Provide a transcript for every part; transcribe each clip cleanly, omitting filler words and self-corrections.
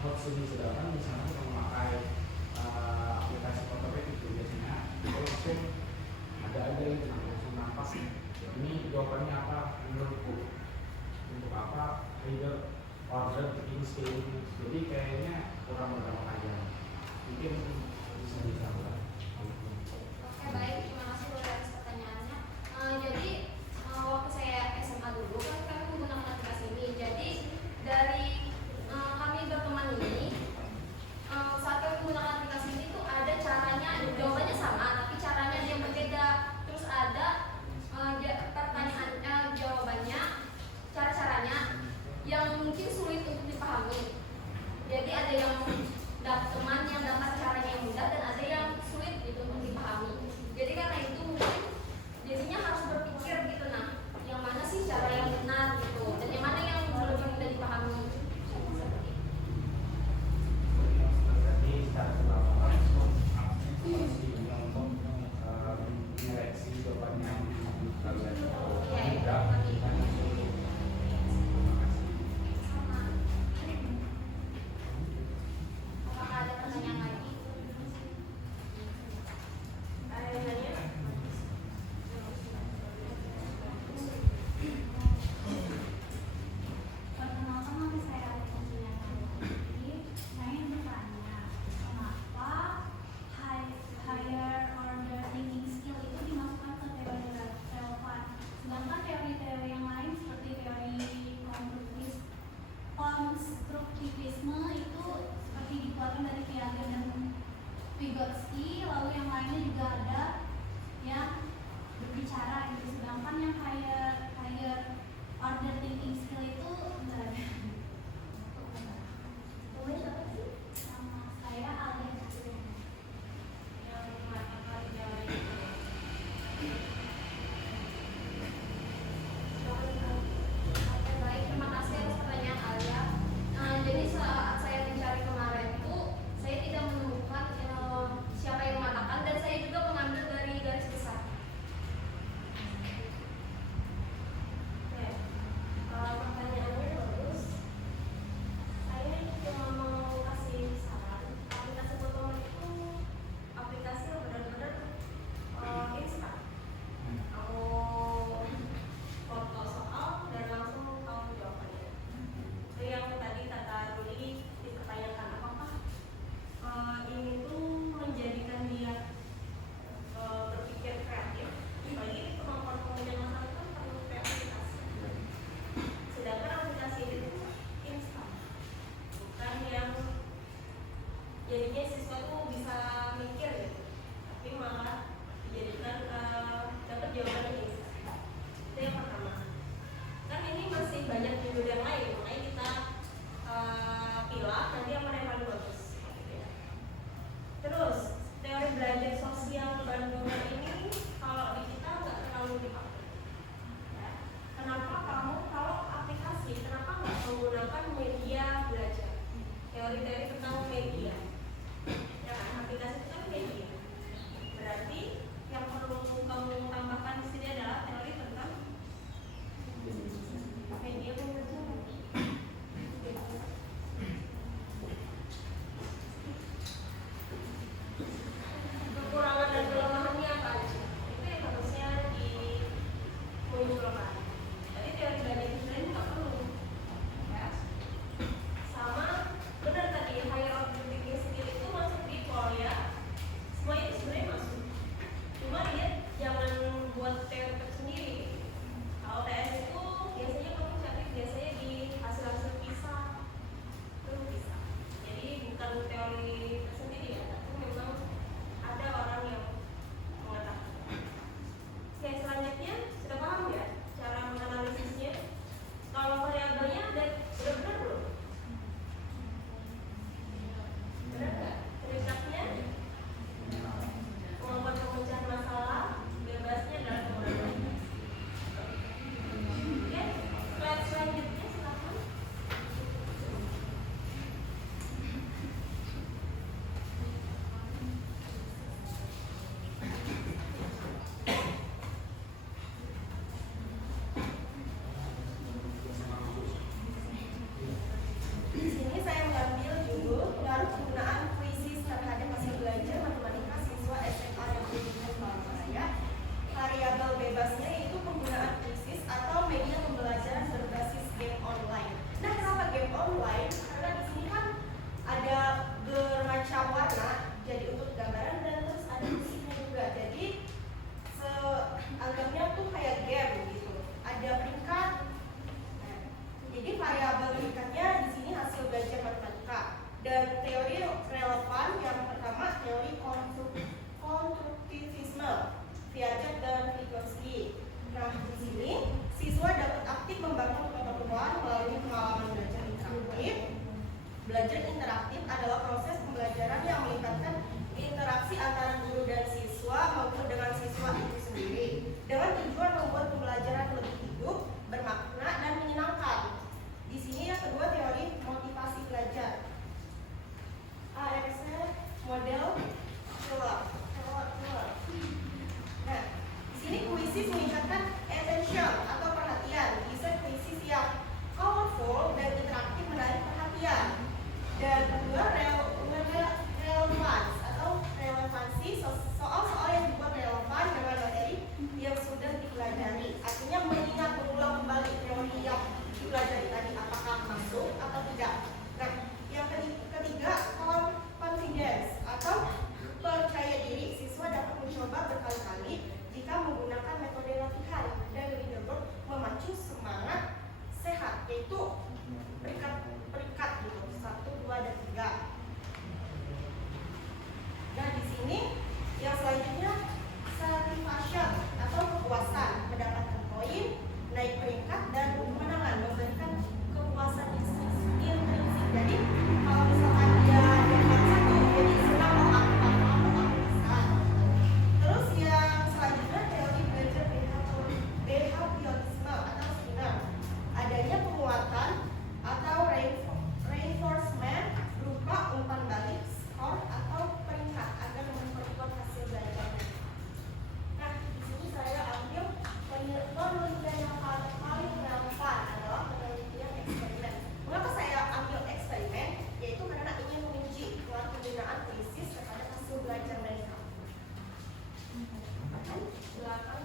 host ini, sedangkan misalnya kita memakai aplikasi Photopad itu biasanya kita langsung ada aja yang langsung nampak ini jawabannya apa menurutku, untuk apa reader order bikin scaling, jadi kayaknya kurang berdampak aja, mungkin bisa ditambah. Oke, baik, terima kasih atas pertanyaannya. Jadi waktu saya SMA dulu kan kami menggunakan aplikasi ini. Jadi dari kami berteman ini saat kami menggunakan aplikasi ini tuh ada caranya, jawabannya sama, tapi caranya dia berbeda. Terus ada pertanyaan jawabannya, cara-caranya yang mungkin sulit untuk dipahami. Jadi ada yang teman yang dapat caranya yang mudah dan ada yang sulit gitu untuk dipahami. Jadi karena itu mungkin jadinya harus berpikir gitu, nah yang mana sih cara yang benar gitu dan yang mana yang lebih mudah dipahami. Jadi secara keseluruhan untuk menyeleksi jawaban yang mudah. Apakah ada pertanyaan lagi? Perkenalkan nama saya Alexandria. Jadi saya ingin bertanya, kenapa higher order thinking skill itu dimasukkan ke teori relevan, sedangkan teori-teori yang lain seperti teori konstruktivisme itu seperti dikeluarkan dari Piaget dan Vygotsky, lalu yang lainnya juga ada yang berbicara gitu, sedangkan yang higher order thinking skill itu enggak ada. Namanya apa sih? Sama saya Alexandria. Yang mengatakan teori. Oke, baik, terima kasih atas pertanyaan Alia. Jadi saat saya mencari kemarin itu saya tidak menemukan siapa yang mengatakan, dan saya juga mengambil dari garis besar. Oke, pertanyaannya bagus. Saya cuma mau kasih saran. Aplikasi foto itu aplikasi yang benar-benar instan. Kamu foto soal dan langsung tahu jawabannya. Itu yang tadi kata Ruli dipertanyakan, apakah ini tuh menjadikan dia berpikir kreatif. Bagi kemampuan pengujian masalah itu kan perlu kreativitas. Sedangkan aplikasi itu instan, bukan yang jadinya siswa tuh bisa mikir gitu, tapi malah dijadikan dapat jawaban yang instan. Itu yang pertama. Kan ini masih banyak judul yang lain, makanya kita pilah nanti yang mana yang paling bagus. Terus teori belajar sosial Bandungan ini kalau di kita nggak terlalu dipakai. Ya. Kenapa kamu kalau aplikasi kenapa nggak menggunakan media belajar? Teori-teori tentang media. Ya kan, aplikasi itu kan media. Berarti yang perlu kamu tambahkan di sini adalah teori tentang media belajar. Belajar interaktif adalah proses pembelajaran yang melibatkan interaksi antara guru dan siswa maupun dengan siswa itu sendiri dengan tujuan membuat pembelajaran lebih hidup, bermakna, dan menyenangkan. Di sini yang kedua teori motivasi belajar. ARC model Keller. Nah, di sini kuisis meningkatkan attention atau perhatian. Bisa kuisis yang colorful dan interaktif menarik perhatian. Dan kedua relevance atau relevansi soal-soal yang dibuat relevan dengan materi yang sudah dipelajari. Artinya mengingat mengulang kembali teori yang dipelajari tadi apakah masuk atau tidak. Nah, yang ketiga confidence atau percaya diri. Siswa dapat mencoba berkali-kali jika menggunakan metode latihan dan leaderboard memacu semangat sehat, yaitu peringkat gitu 1, 2, dan 3. Nah, di sini yang selanjutnya satisfaction atau kepuasan, mendapatkan poin, naik peringkat, dan kemenangan, memberikan kepuasan intrinsik. Jadi kalau misalkan dia dapat 1, jadi senang, oh aku bisa. Terus yang selanjutnya teori belajar behaviorisme atau Skinner, adanya penguatan atau reinforcement berupa umpan balik, skor, atau peringkat agar memperkuat hasil belajarnya. Nah, di sini saya ambil penelitian yang paling relevan adalah penelitian eksperimen. Mengapa saya ambil eksperimen? Yaitu karena ingin menguji penggunaan krisis terhadap hasil belajar mereka. Silakan.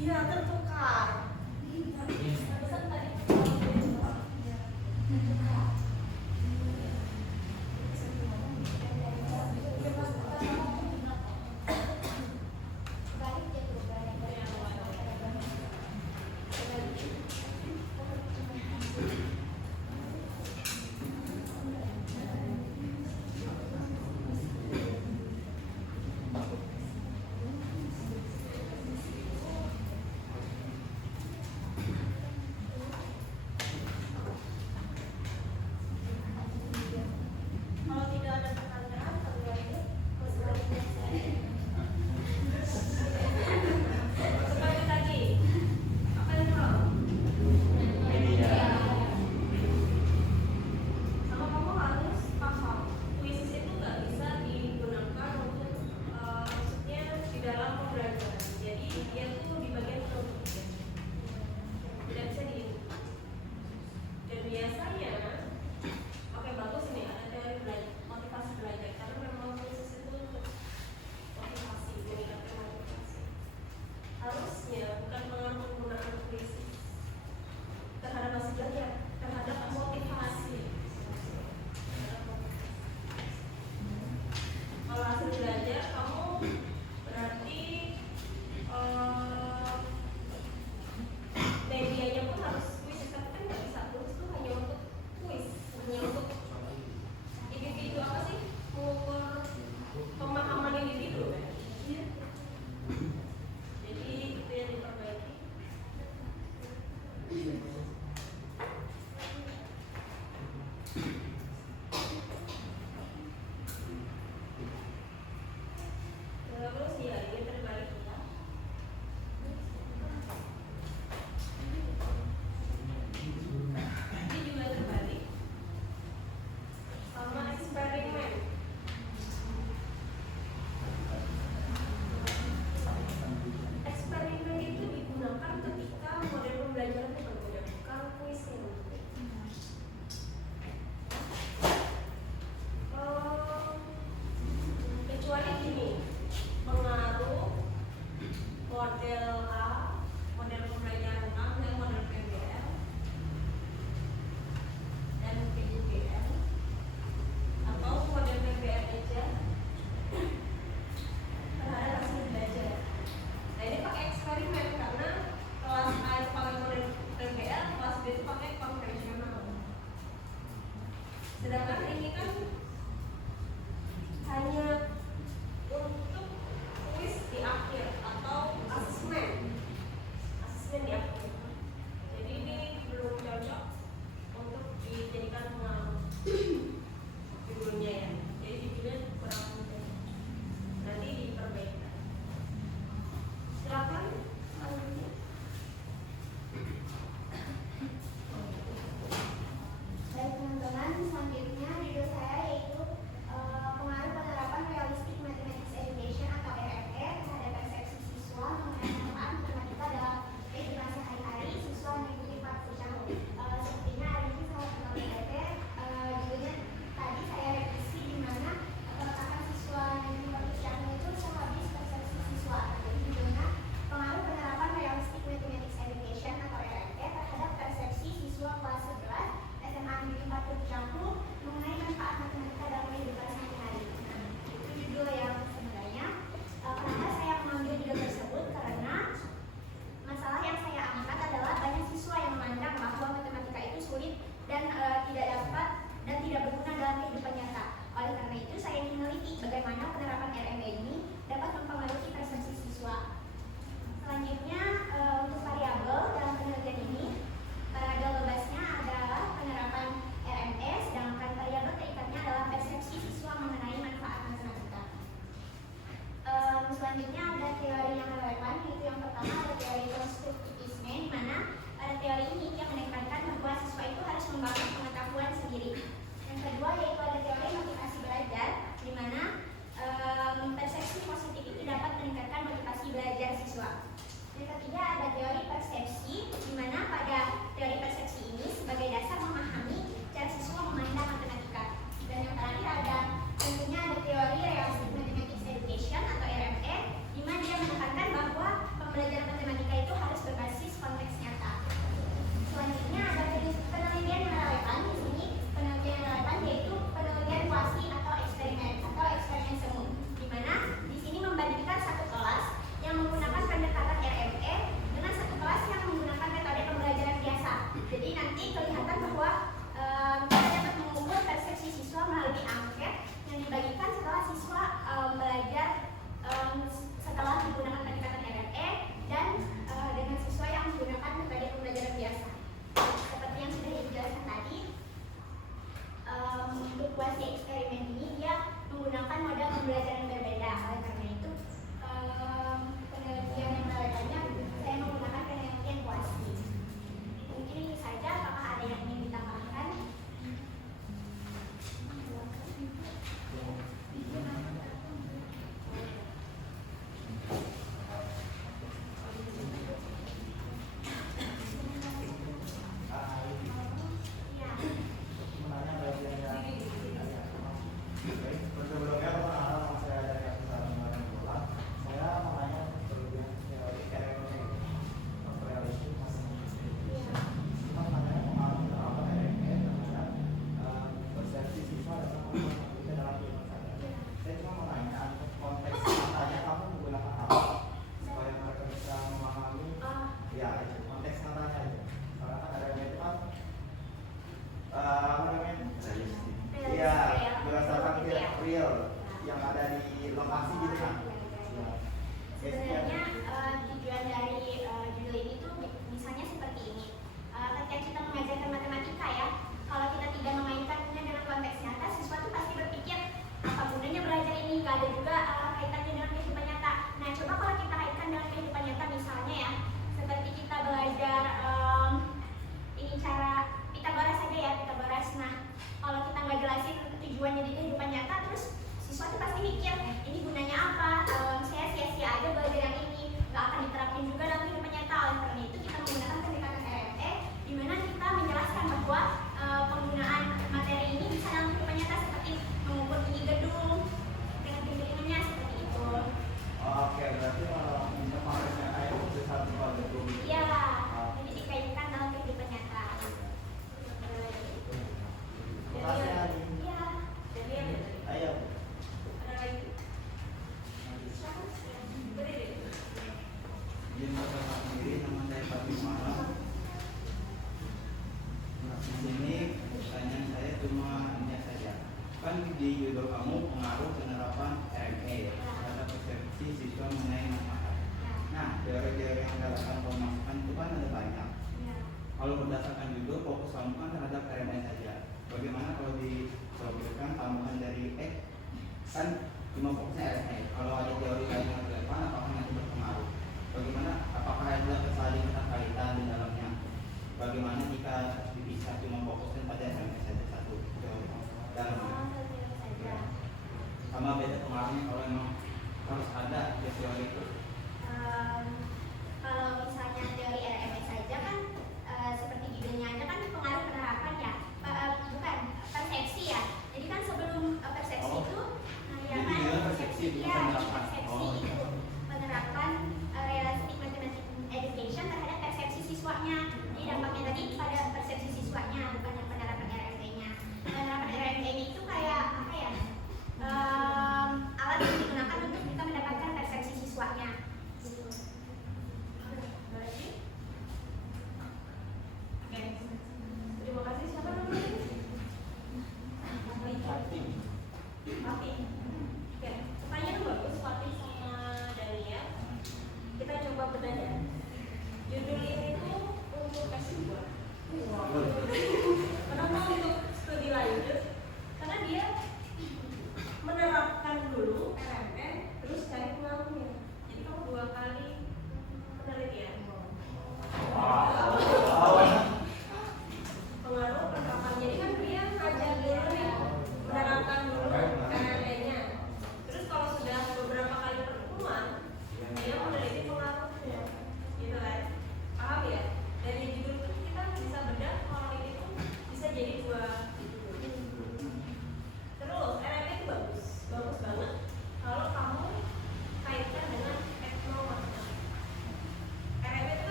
Iya, tertukar. Kalau tidak ada pertanyaan, kami lanjut ke selanjutnya. Seperti tadi, apa yang tahu? Sama kamu harus paham, kuisis itu nggak bisa digunakan untuk maksudnya di dalam pembelajaran. Jadi dia tuh di bagian kelompok, tidak bisa di. Dan biasanya oke, bagus ini ada teori belajar, motivasi belajar, karena memang kuisis itu untuk motivasi, meningkatkan motivasi. Harusnya bukan penggunaan kuisis terhadap hasil belajar, terhadap motivasi. Kalau hasil belajar kamu berarti berdasarkan judul fokus kamu kan terhadap RMS saja. Bagaimana kalau dicobakan tambahan dari kan cuma fokusnya RMS. Kalau ada teori lain yang relevan, apakah nanti berpengaruh? Bagaimana? Apakah ada saling keterkaitan di dalamnya? Bagaimana jika dipisah cuma fokuskan pada RMS saja satu teori dalamnya? Sama beda pengaruhnya kalau memang harus ada teori itu. Kalau misalnya teori RMS saja kan seperti judulnya aja kan pengaruh penerapan ya, bukan persepsi ya. Jadi kan sebelum persepsi itu, ya Jadi kan dia persepsi bukan ya, penerapan. persepsi itu penerapan realistic mathematics education terhadap persepsi siswanya. Jadi dampaknya tadi pada persepsi siswanya, bukan yang penerapan RME-nya. Penerapan RME itu kayak apa ya? Alat yang digunakan untuk kita mendapatkan persepsi siswanya.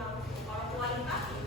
langsung. Kalau kualitas